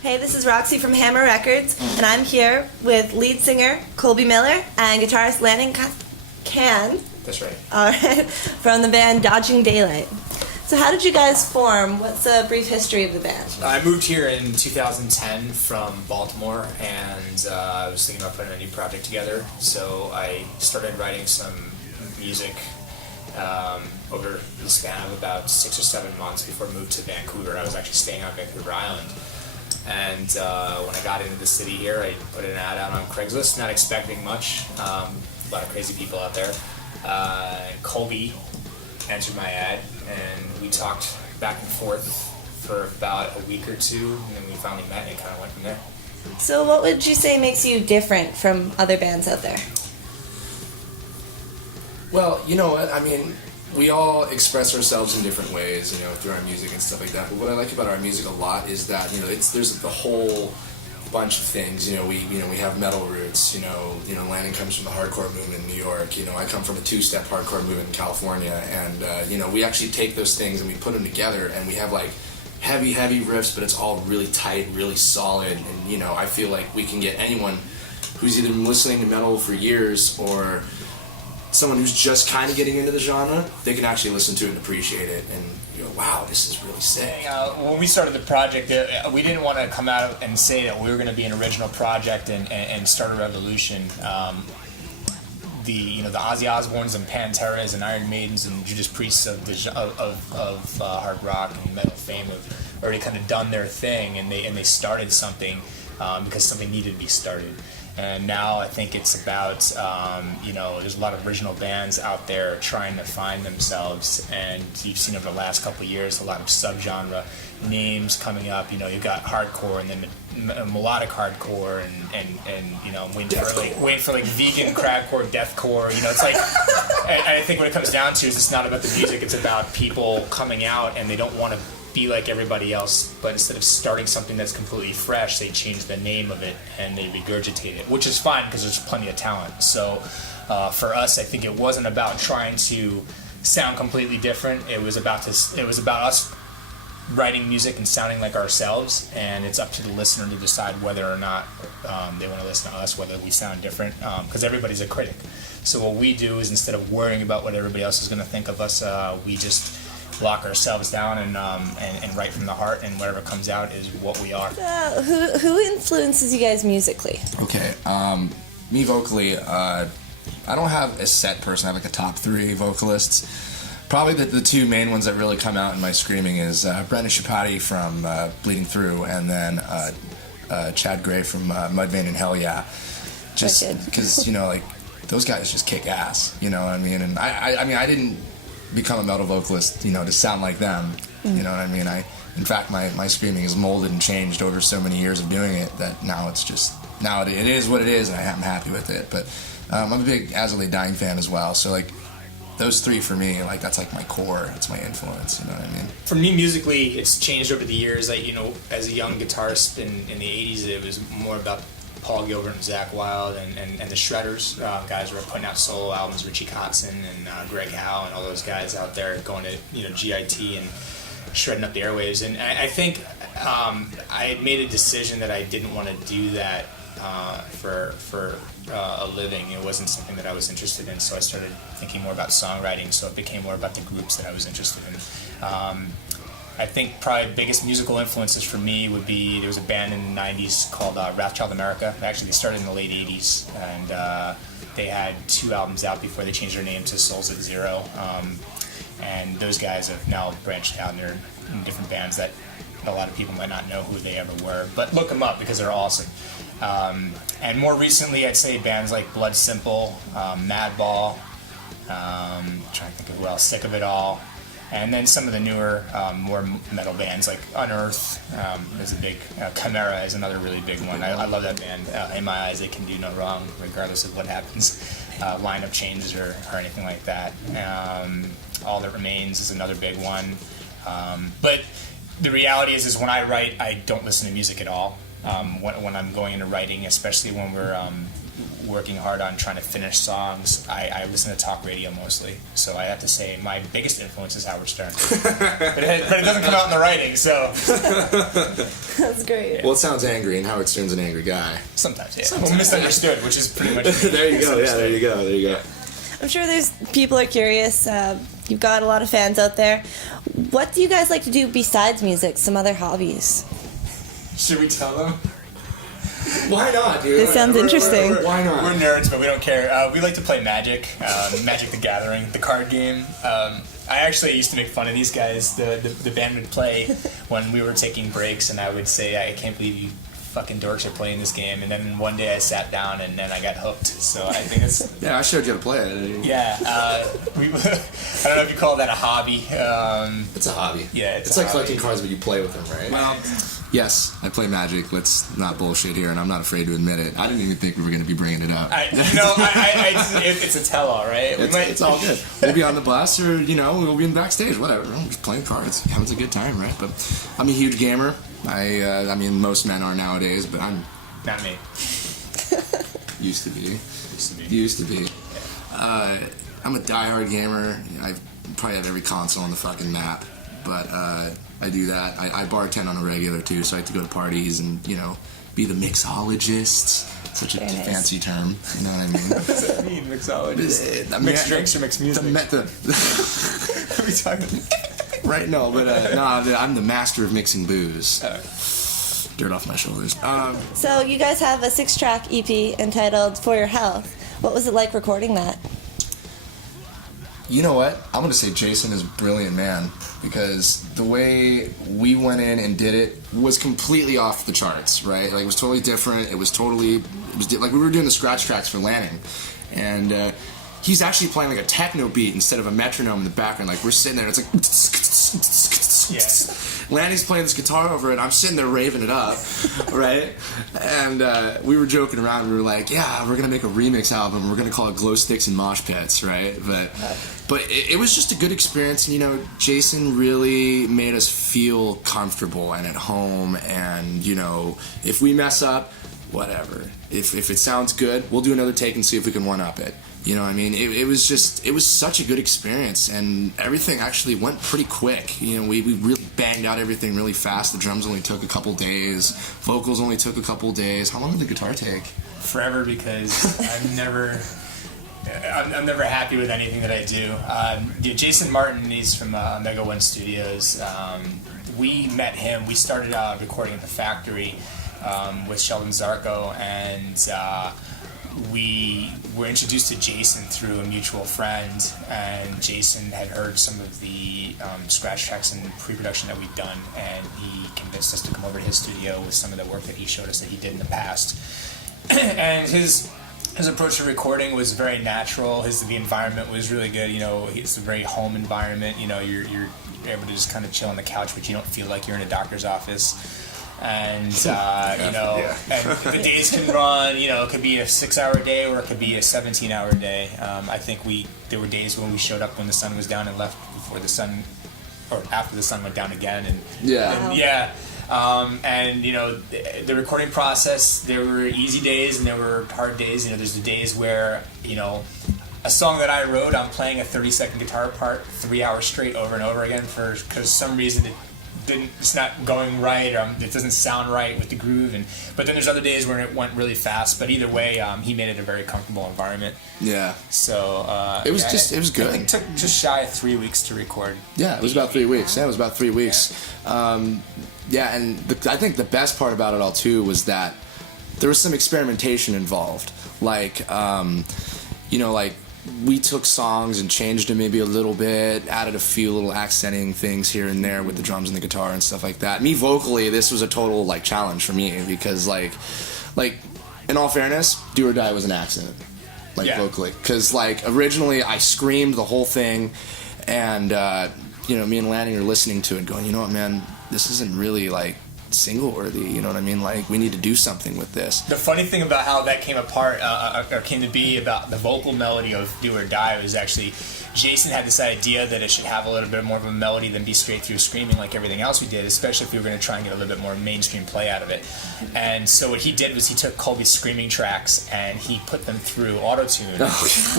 Hey, this is Roxy from Hammer Records, and I'm here with lead singer Colby Miller and guitarist Landon Can. That's right. All right, from the band Dodging Daylight. So how did you guys form? What's a brief history of the band? I moved here in 2010 from Baltimore, and I was thinking about putting a new project together, so I started writing some music over the span of about 6 or 7 months before I moved to Vancouver. I was actually staying on Vancouver Island. And when I got into the city here, I put an ad out on Craigslist, not expecting much. A lot of crazy people out there. Colby answered my ad, and we talked back and forth for about a week or two, and then we finally met and kind of went from there. So what would you say makes you different from other bands out there? Well, you know what, I mean, we all express ourselves in different ways, you know, through our music and stuff like that. But what I like about our music a lot is that, you know, there's a whole bunch of things. You know, we have metal roots. You know, Landon comes from the hardcore movement in New York. You know, I come from a two-step hardcore movement in California, and you know, we actually take those things and we put them together, and we have like heavy riffs, but it's all really tight, really solid. And you know, I feel like we can get anyone who's either been listening to metal for years or someone who's just kind of getting into the genre, they can actually listen to it and appreciate it, and you go, wow, this is really sick. When we started the project, we didn't want to come out and say that we were going to be an original project and start a revolution. The Ozzy Osbournes and Panteras and Iron Maidens and Judas Priests of hard rock and metal fame have already kind of done their thing, and they started something because something needed to be started. And now I think it's about, there's a lot of original bands out there trying to find themselves, and you've seen over the last couple of years a lot of subgenre names coming up. You know, you've got hardcore and then melodic hardcore and you know, waiting for like vegan cragcore, deathcore. You know, it's like, I think what it comes down to is it's not about the music, it's about people coming out and they don't want to be like everybody else, but instead of starting something that's completely fresh, they change the name of it and they regurgitate it, which is fine because there's plenty of talent. So for us, I think it wasn't about trying to sound completely different. It was about us writing music and sounding like ourselves, and it's up to the listener to decide whether or not they want to listen to us, whether we sound different, because everybody's a critic. So what we do is, instead of worrying about what everybody else is going to think of us, we just lock ourselves down and write from the heart, and whatever comes out is what we are. Who influences you guys musically? Okay, me vocally, I don't have a set person. I have like a top 3 vocalists. Probably the 2 main ones that really come out in my screaming is Brendan Chapati from Bleeding Through, and then Chad Gray from Mudvayne and Hell Yeah. Just because, you know, like, those guys just kick ass, you know what I mean? And I mean, I didn't become a metal vocalist, you know, to sound like them, you know what I mean? In fact, my screaming is molded and changed over so many years of doing it that now it is what it is, and I'm happy with it. But I'm a big As I Lay Dying fan as well, so like, those 3 for me, like, that's like my core, it's my influence, you know what I mean? For me, musically, it's changed over the years. Like, you know, as a young guitarist in the 80s, it was more about Paul Gilbert and Zakk Wylde and the Shredders, guys who were putting out solo albums, Richie Kotzen and Greg Howe and all those guys out there going to, you know, GIT and shredding up the airwaves. And I think I had made a decision that I didn't want to do that for a living. It wasn't something that I was interested in, so I started thinking more about songwriting, so it became more about the groups that I was interested in. I think probably biggest musical influences for me would be, there was a band in the 90s called Wrathchild America. Actually, they started in the late 80s, and they had 2 albums out before they changed their name to Souls at Zero. And those guys have now branched out, and they're in different bands that a lot of people might not know who they ever were, but look them up because they're awesome. And more recently, I'd say bands like Blood Simple, Madball, trying to think of who else, Sick of It All. And then some of the newer, more metal bands like Unearth is a big, Chimera is another really big one. I love that band. In my eyes, they can do no wrong, regardless of what happens, lineup changes or anything like that. All That Remains is another big one. But the reality is when I write, I don't listen to music at all. When I'm going into writing, especially when we're working hard on trying to finish songs, I listen to talk radio mostly. So I have to say my biggest influence is Howard Stern. but it doesn't come out in the writing, so That's great. Well, it sounds angry, and Howard Stern's an angry guy. sometimes, yeah. Well, misunderstood, which is pretty much There you go. Yeah, there you go. There you go. I'm sure there's people are curious. You've got a lot of fans out there. What do you guys like to do besides music? Some other hobbies? Should we tell them? Why not, dude? This sounds interesting. Why not? We're nerds, but we don't care. We like to play Magic, Magic the Gathering, the card game. I actually used to make fun of these guys. The band would play when we were taking breaks, and I would say, I can't believe you fucking dorks are playing this game. And then one day I sat down, and then I got hooked. So I think it's... Yeah, I showed you how to play it. Yeah. I don't know if you call that a hobby. It's a hobby. Yeah, it's like collecting cards, but you play with them, right? Well... Yes, I play Magic. Let's not bullshit here, and I'm not afraid to admit it. I didn't even think we were going to be bringing it up. It's a tell-all, right? It's all good. We'll be on the bus, or we'll be in backstage, whatever. We're just playing cards, having a good time, right? But I'm a huge gamer. I mean, most men are nowadays, but I'm Not me. used to be. Used to be. I'm a diehard gamer. I probably have every console on the fucking map, but I do that. I bartend on a regular too, so I like to go to parties and be the mixologist. Such a Very nice. fancy term, you know what I mean? What does that mean, mixologist? Mixed drinks or mixed music? What are we talking? Right, no, but I'm the master of mixing booze. Dirt off my shoulders. So you guys have a 6-track EP entitled For Your Health. What was it like recording that? You know what? I'm going to say Jason is a brilliant man, because the way we went in and did it was completely off the charts, right? Like, it was totally different. It was like we were doing the scratch tracks for Lanning, and he's actually playing like a techno beat instead of a metronome in the background. Like, we're sitting there, and it's like... Yeah. Lanny's playing this guitar over it, I'm sitting there raving it up, right? And we were joking around, we were like, yeah, we're gonna make a remix album, we're gonna call it Glow Sticks and Mosh Pits, right? But it was just a good experience, and Jason really made us feel comfortable and at home, and if we mess up, whatever. If it sounds good, we'll do another take and see if we can one-up it. You know what I mean? It was such a good experience, and everything actually went pretty quick. We really banged out everything really fast. The drums only took a couple days. Vocals only took a couple days. How long did the guitar take? Forever, because I'm never happy with anything that I do. Jason Martin, he's from Omega One Studios. We met him. We started recording at the factory with Sheldon Zarko, and we were introduced to Jason through a mutual friend, and Jason had heard some of the scratch tracks and pre-production that we'd done, and he convinced us to come over to his studio with some of the work that he showed us that he did in the past. And his approach to recording was very natural. The environment was really good. It's a very home environment. You're able to just kind of chill on the couch, but you don't feel like you're in a doctor's office. And and the days can run. It could be a 6-hour day or it could be a 17-hour day. I think there were days when we showed up when the sun was down and left before the sun, or after the sun went down again. And the recording process, there were easy days and there were hard days. There's the days where a song that I wrote, I'm playing a 30-second guitar part 3 hours straight over and over again because some reason it's not going right, or it doesn't sound right with the groove, but then there's other days where it went really fast. But either way, he made it a very comfortable environment. Yeah. So it was good. I think it took just shy of 3 weeks to record. Yeah, it was about 3 weeks. Yeah, it was about 3 weeks. And I think the best part about it all too was that there was some experimentation involved. Like, we took songs and changed them maybe a little bit, added a few little accenting things here and there with the drums and the guitar and stuff like that. Me vocally, this was a total challenge for me, because like in all fairness, Do or Die was an accident, vocally, because originally I screamed the whole thing, and me and Lanning are listening to it going, you know what, man, this isn't really single worthy, you know what I mean? We need to do something with this. The funny thing about how that came apart, or came to be, about the vocal melody of Do or Die, was actually Jason had this idea that it should have a little bit more of a melody than be straight through screaming like everything else we did, especially if we were going to try and get a little bit more mainstream play out of it. And so what he did was he took Colby's screaming tracks and he put them through auto-tune,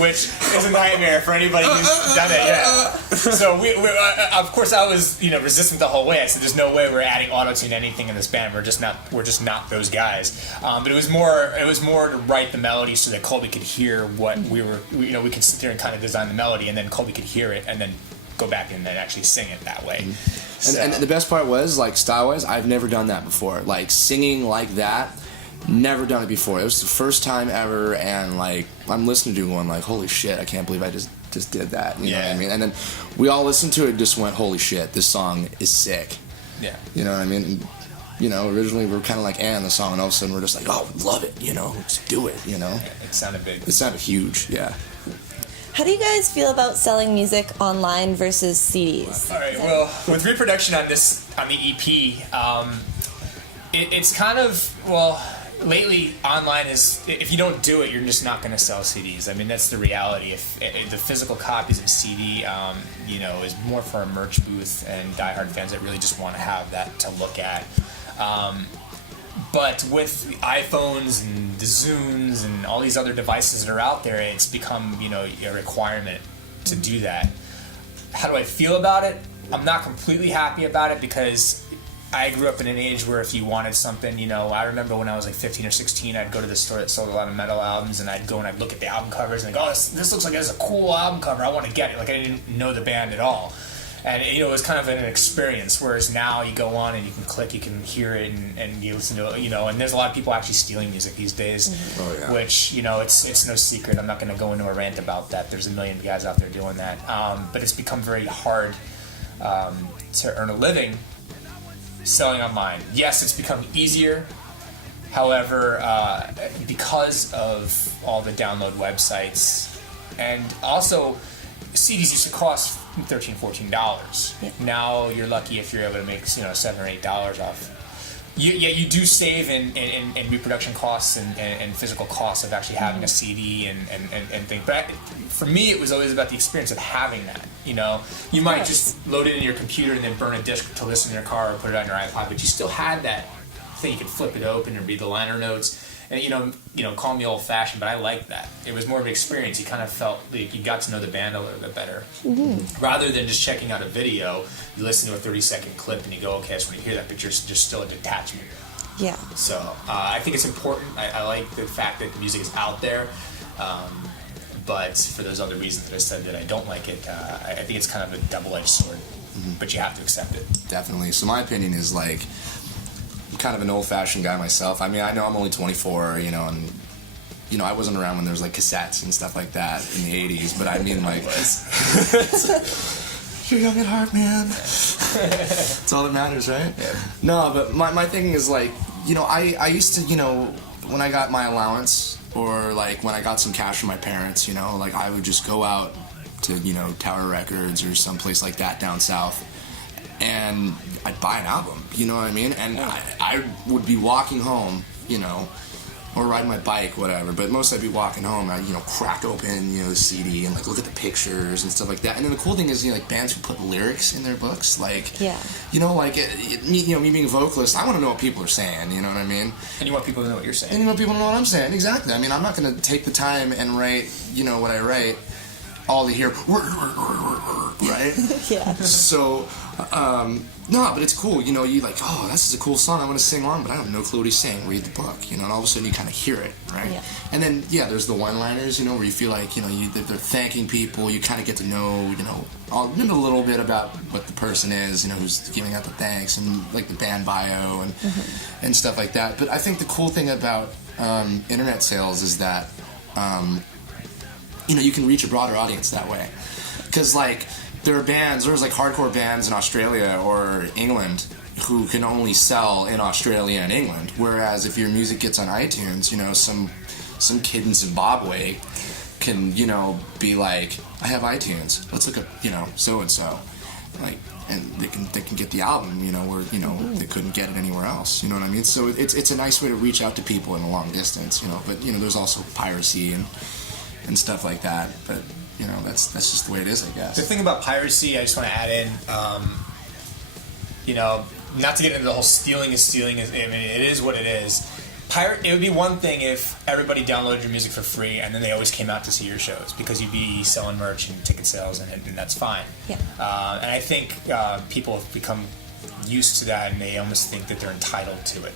which is a nightmare for anybody who's done it. Yeah. So we of course I was resistant the whole way. I said there's no way we're adding auto-tune to anything in this band. We're just not those guys. But it was more to write the melody so that Colby could hear what we could sit there and kind of design the melody, and then Colby could hear it and then go back and then actually sing it that way. So. And the best part was, like, style-wise, I've never done that before. Like, singing like that, never done it before. It was the first time ever, and, like, I'm listening to it going, like, holy shit, I can't believe I just did that. You know what I mean? And then we all listened to it and just went, holy shit, this song is sick. Yeah. You know what I mean? And, originally we were kind of like, on the song, and all of a sudden we're just like, oh, love it, let's do it, Yeah, it sounded big. It sounded huge, yeah. How do you guys feel about selling music online versus CDs? All right. Well, with reproduction on the EP, it's kind of lately online is, if you don't do it, you're just not going to sell CDs. I mean, that's the reality. If the physical copies of CD, is more for a merch booth and diehard fans that really just want to have that to look at. But with the iPhones and the Zunes and all these other devices that are out there, it's become, a requirement to do that. How do I feel about it? I'm not completely happy about it because I grew up in an age where if you wanted something, I remember when I was like 15 or 16, I'd go to the store that sold a lot of metal albums, and I'd go and I'd look at the album covers and I'd go, oh, this looks like it's a cool album cover. I want to get it. Like, I didn't know the band at all. And, it was kind of an experience, whereas now you go on and you can click, you can hear it, and you listen to it, and there's a lot of people actually stealing music these days, which, it's no secret. I'm not going to go into a rant about that. There's a million guys out there doing that. But it's become very hard to earn a living selling online. Yes, it's become easier. However, because of all the download websites, and also CDs used to cost $13, $14. Yeah. Now you're lucky if you're able to make $7 or $8 off. You do save in reproduction costs and physical costs of actually having a CD and things. But for me, it was always about the experience of having that. You might just load it in your computer and then burn a disc to listen in your car or put it on your iPod, but you still had that thing. You could flip it open and read the liner notes. And call me old-fashioned, but I liked that. It was more of an experience. You kind of felt like you got to know the band a little bit better, rather than just checking out a video. You listen to a 30-second clip and you go, "Okay, I just want to hear that," but there's still a detachment. Yeah. So I think it's important. I like the fact that the music is out there, but for those other reasons that I said that I don't like it, I think it's kind of a double-edged sword. But you have to accept it. Definitely. So my opinion is, like, I'm kind of an old-fashioned guy myself. I mean, I know I'm only 24, and I wasn't around when there was like cassettes and stuff like that in the 80s, but I mean, like, you're young at heart, man. That's all that matters, right? Yeah. No, but my thing is, like, I used to, when I got my allowance, or like when I got some cash from my parents, like, I would just go out to, Tower Records or someplace like that down south, and I'd buy an album, you know what I mean? And I would be walking home, or riding my bike, whatever, but mostly I'd be walking home, and I'd, crack open, the CD and, like, look at the pictures and stuff like that. And then the cool thing is, like, bands who put lyrics in their books, like, me being a vocalist, I want to know what people are saying, you know what I mean? And you want people to know what you're saying. And you want people to know what I'm saying, exactly. I mean, I'm not going to take the time and write, what I write, all to hear, right? Yeah. So, no, but it's cool, you like, oh, this is a cool song, I want to sing along, but I have no clue what he's saying, read the book, and all of a sudden you kind of hear it, right? Yeah. And then, there's the one-liners, where you feel like, they're thanking people, you kind of get to know, a little bit about what the person is, who's giving out the thanks, and, like, the band bio, and stuff like that. But I think the cool thing about internet sales is that, you can reach a broader audience that way. Because, like, there's like hardcore bands in Australia or England who can only sell in Australia and England. Whereas if your music gets on iTunes, some kid in Zimbabwe can, be like, I have iTunes. Let's look up, so-and-so. Like, and they can get the album, where, they couldn't get it anywhere else. You know what I mean? So it's a nice way to reach out to people in a long distance, but, there's also piracy and stuff like that. But you know, that's just the way it is, I The guess. thing about piracy, I just want to add in, you know, not to get into the whole stealing is stealing. I mean, it is what it is. It would be one thing if everybody downloaded your music for free and then they always came out to see your shows because you'd be selling merch and ticket sales and that's fine. Yeah. And I think people have become used to that and they almost think that they're entitled to it.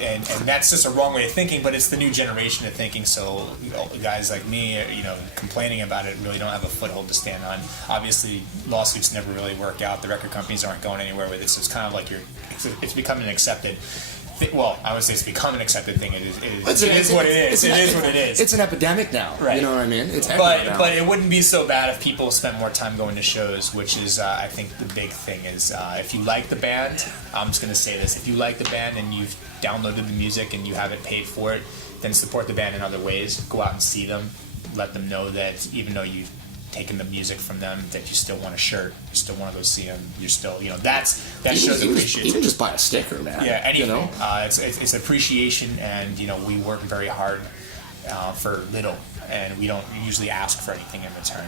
And that's just a wrong way of thinking, but it's the new generation of thinking. So guys like me, you know, complaining about it really don't have a foothold to stand on. Obviously, lawsuits never really work out. The record companies aren't going anywhere with it, so it's kind of like it's become an accepted. Well, I would say it's become an accepted thing. It is what it is. It is what it is. It's an epidemic now. Right. You know what I mean? It's everywhere now. But it wouldn't be so bad if people spent more time going to shows, which is I think the big thing is if you like the band, I'm just going to say this: if you like the band and you've downloaded the music and you haven't paid for it, then support the band in other ways. Go out and see them. Let them know that even though you've taken the music from them, that you still want a shirt, you still want to go see them. You're still, you know, that shows appreciation. Even just buy a sticker, man. Yeah, anything. You know? It's appreciation, and you know we work very hard for little, and we don't usually ask for anything in return.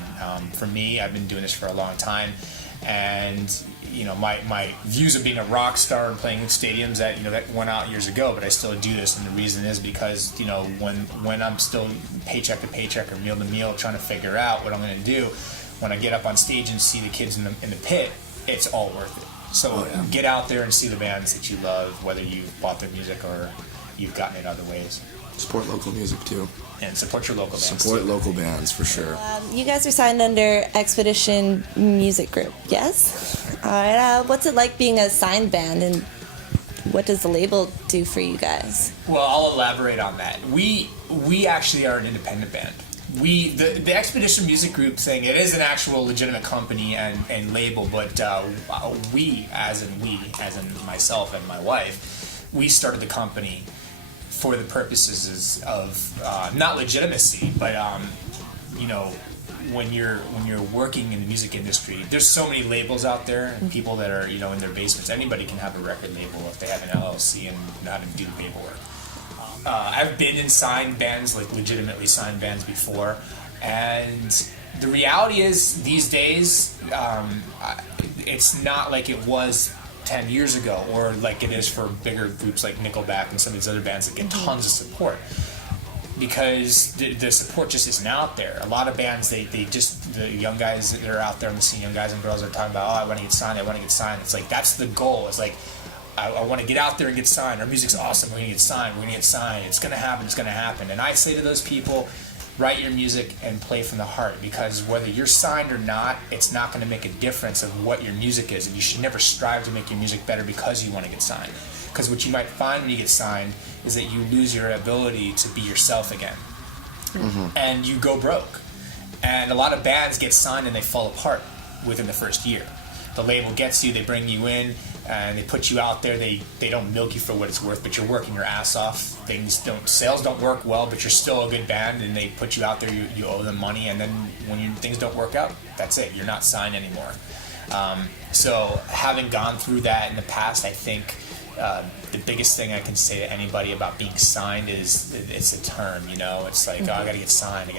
For me, I've been doing this for a long time, and you know my views of being a rock star and playing in stadiums that went out years ago, but I still do this, and the reason is because you know when I'm still paycheck to paycheck or meal to meal trying to figure out what I'm going to do, when I get up on stage and see the kids in the pit, it's all worth it. So get out there and see the bands that you love, whether you've bought their music or you've gotten it other ways. Support local music too. And support your local bands. Support too. local bands for sure. You guys are signed under Expedition Music Group, yes? All right. What's it like being a signed band, and what does the label do for you guys? Well, I'll elaborate on that. We actually are an independent band. The Expedition Music Group thing, it is an actual legitimate company and label, but we, as in myself and my wife, we started the company for the purposes of not legitimacy, but you know, when you're working in the music industry, there's so many labels out there and people that are in their basements. Anybody can have a record label if they have an LLC and know how to do the paperwork. I've been in signed bands, like legitimately signed bands before, and the reality is these days it's not like it was 10 years ago, or like it is for bigger groups like Nickelback and some of these other bands that get tons of support, because the support just isn't out there. A lot of bands, the young guys that are out there on the scene, young guys and girls are talking about, I want to get signed. It's like, that's the goal. It's like, I want to get out there and get signed. Our music's awesome. We're going to get signed. It's going to happen. And I say to those people, write your music and play from the heart, because whether you're signed or not, it's not going to make a difference of what your music is. And you should never strive to make your music better because you want to get signed. Because what you might find when you get signed is that you lose your ability to be yourself again. Mm-hmm. And you go broke. And a lot of bands get signed and they fall apart within the first year. The label gets you, they bring you in, and they put you out there. They don't milk you for what it's worth, but you're working your ass off. Sales don't work well, but you're still a good band, and they put you out there. You owe them money, and then when things don't work out, that's it. You're not signed anymore. So having gone through that in the past, I think the biggest thing I can say to anybody about being signed is it's a term. It's like, I gotta get signed.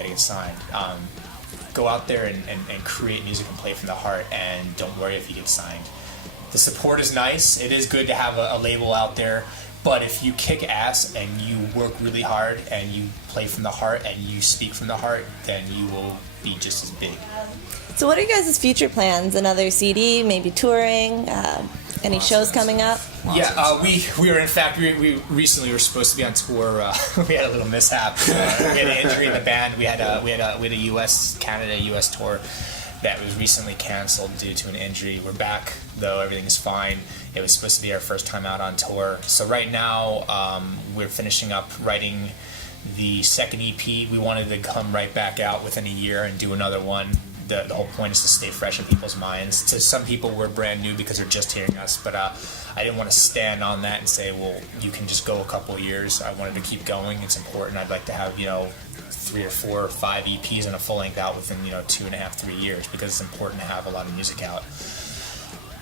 Go out there and create music and play from the heart, and don't worry if you get signed. The support is nice. It is good to have a label out there, but if you kick ass and you work really hard and you play from the heart and you speak from the heart, then you will be just as big. So what are you guys' future plans? Another CD, maybe touring, any shows coming up? Yeah, we were, in fact, we recently were supposed to be on tour. We had a little mishap. We had an injury in the band. We had a Canada-US tour that was recently canceled due to an injury. We're back, though. Everything's fine. It was supposed to be our first time out on tour. So right now, we're finishing up writing the second EP. We wanted to come right back out within a year and do another one. The whole point is to stay fresh in people's minds. To some people, we're brand new because they're just hearing us, but I didn't want to stand on that and say, well, you can just go a couple of years. I wanted to keep going. It's important. I'd like to have 3 or 4 or 5 EPs and a full length out within 2.5, 3 years, because it's important to have a lot of music out.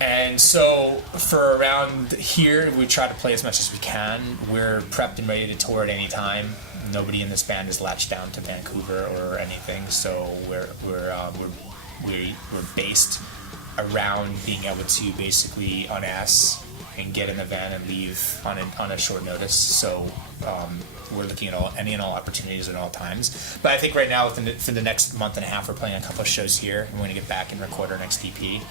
And so for around here, we try to play as much as we can. We're prepped and ready to tour at any time. nobody in this band is latched down to Vancouver or anything, so we're based around being able to basically unass and get in the van and leave on a short notice. So we're looking at any and all opportunities at all times. But I think right now, for the next month and a half, we're playing a couple of shows here, and we're going to get back and record our next EP.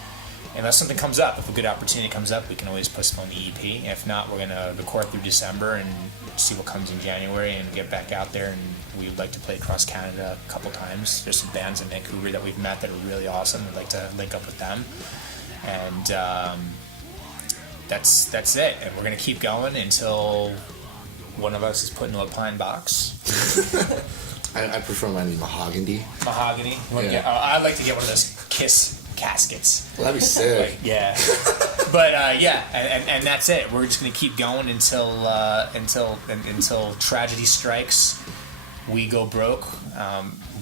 Unless something comes up, if a good opportunity comes up, we can always postpone the EP. If not, we're going to record through December and see what comes in January and get back out there. And we'd like to play across Canada a couple times. There's some bands in Vancouver that we've met that are really awesome. We'd like to link up with them. And that's it. And we're going to keep going until one of us is put into a pine box. I prefer mine to be mahogany. Mahogany? Yeah. I'd like to get one of those Kiss caskets. Well, that'd be sick. Yeah. But and that's it. We're just gonna keep going until tragedy strikes. We go broke,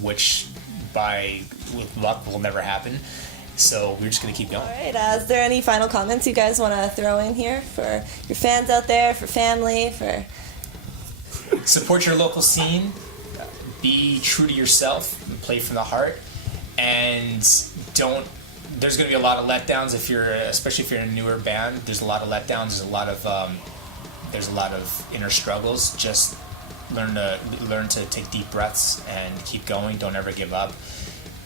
which with luck will never happen. So we're just gonna keep going. All right. Is there any final comments you guys want to throw in here for your fans out there, for family, for? Support your local scene. Be true to yourself. Play from the heart, and don't. There's going to be a lot of letdowns especially if you're in a newer band. There's a lot of letdowns. There's a lot of inner struggles. Just learn to take deep breaths and keep going. Don't ever give up.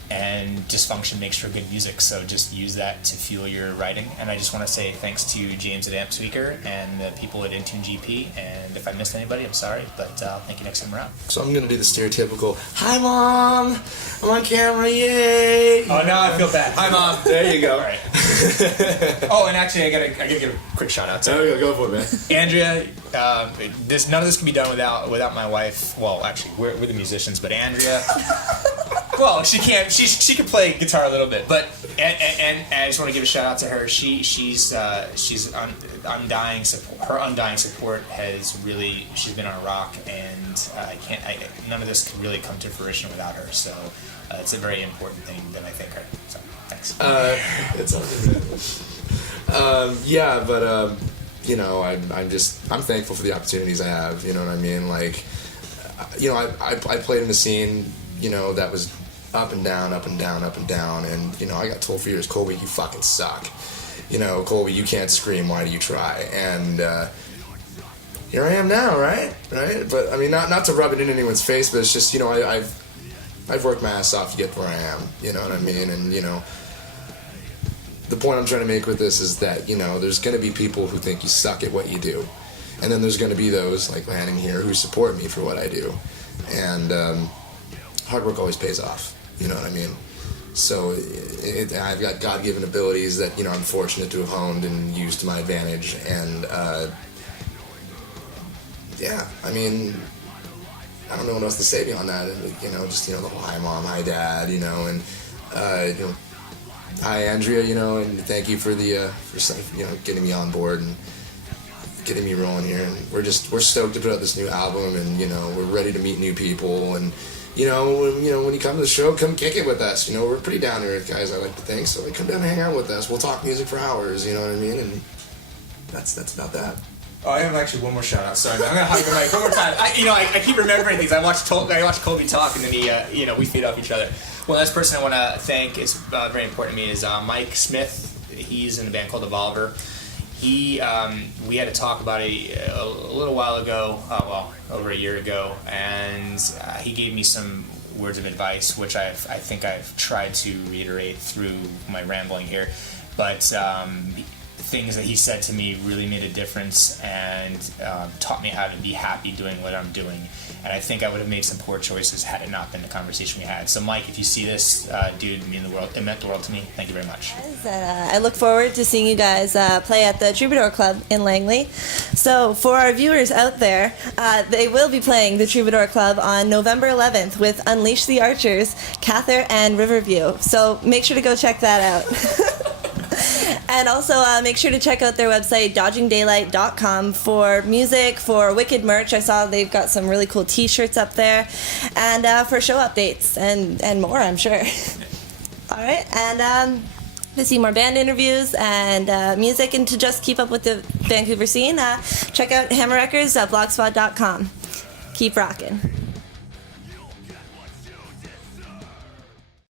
And dysfunction makes for good music, so just use that to fuel your writing. And I just want to say thanks to James at Amp Speaker and the people at Intune GP. And if I missed anybody, I'm sorry, but thank you next time around. So I'm gonna do the stereotypical, "Hi, Mom, I'm on camera, yay!" Oh, now I feel bad. Hi, Mom. There you go. All right. Oh, and actually, I gotta give a quick shout out to There you go for it, man. Andrea. None of this can be done without my wife. Well, actually, we're the musicians, but Andrea. Well, she can't. She can play guitar a little bit, but and I just want to give a shout out to her. She's undying support. Her undying support has really. She's been on a rock, and none of this could really come to fruition without her. So it's a very important thing that I thank her. So thanks. It's all good. Yeah, but you know, I'm thankful for the opportunities I have. You know what I mean? Like, you know, I played in a scene, you know, that was up and down, up and down, up and down, and you know, I got told for years, "Colby, you fucking suck. You know, Colby, you can't scream. Why do you try?" And here I am now, right? But I mean, not to rub it in anyone's face, but it's just, you know, I've worked my ass off to get where I am. You know what I mean? And you know, the point I'm trying to make with this is that, you know, there's going to be people who think you suck at what you do, and then there's going to be those like Lanning here who support me for what I do, and hard work always pays off. You know what I mean? So I've got God-given abilities that, you know, I'm fortunate to have honed and used to my advantage. And yeah, I mean, I don't know what else to say beyond that. You know, just, you know, the whole "Hi, Mom, hi, Dad," you know, and you know, "Hi, Andrea," you know, and thank you for for you know, getting me on board and getting me rolling here. And we're stoked to put out this new album, and you know, we're ready to meet new people. And you know, when you come to the show, come kick it with us. You know, we're pretty down to earth guys, I like to think. So like, come down and hang out with us. We'll talk music for hours. You know what I mean? And that's about that. Oh, I have actually one more shout out. Sorry, I'm gonna hug the mic one more time. I keep remembering things. I watched Colby talk, and then he, we feed off each other. One last person I want to thank is very important to me is Mike Smith. He's in a band called Evolver. We had a talk about it a little while ago, over a year ago, and he gave me some words of advice, which I think I've tried to reiterate through my rambling here. But things that he said to me really made a difference and taught me how to be happy doing what I'm doing. And I think I would have made some poor choices had it not been the conversation we had. So, Mike, if you see this, dude, it meant the world to me. Thank you very much. I look forward to seeing you guys play at the Troubadour Club in Langley. So, for our viewers out there, they will be playing the Troubadour Club on November 11th with Unleash the Archers, Cather, and Riverview. So, make sure to go check that out. And also make sure to check out their website, dodgingdaylight.com, for music, for Wicked merch. I saw they've got some really cool t-shirts up there, and for show updates and more, I'm sure. All right, and to see more band interviews and music, and to just keep up with the Vancouver scene, check out hammerrecords.blogspot.com. Keep rocking.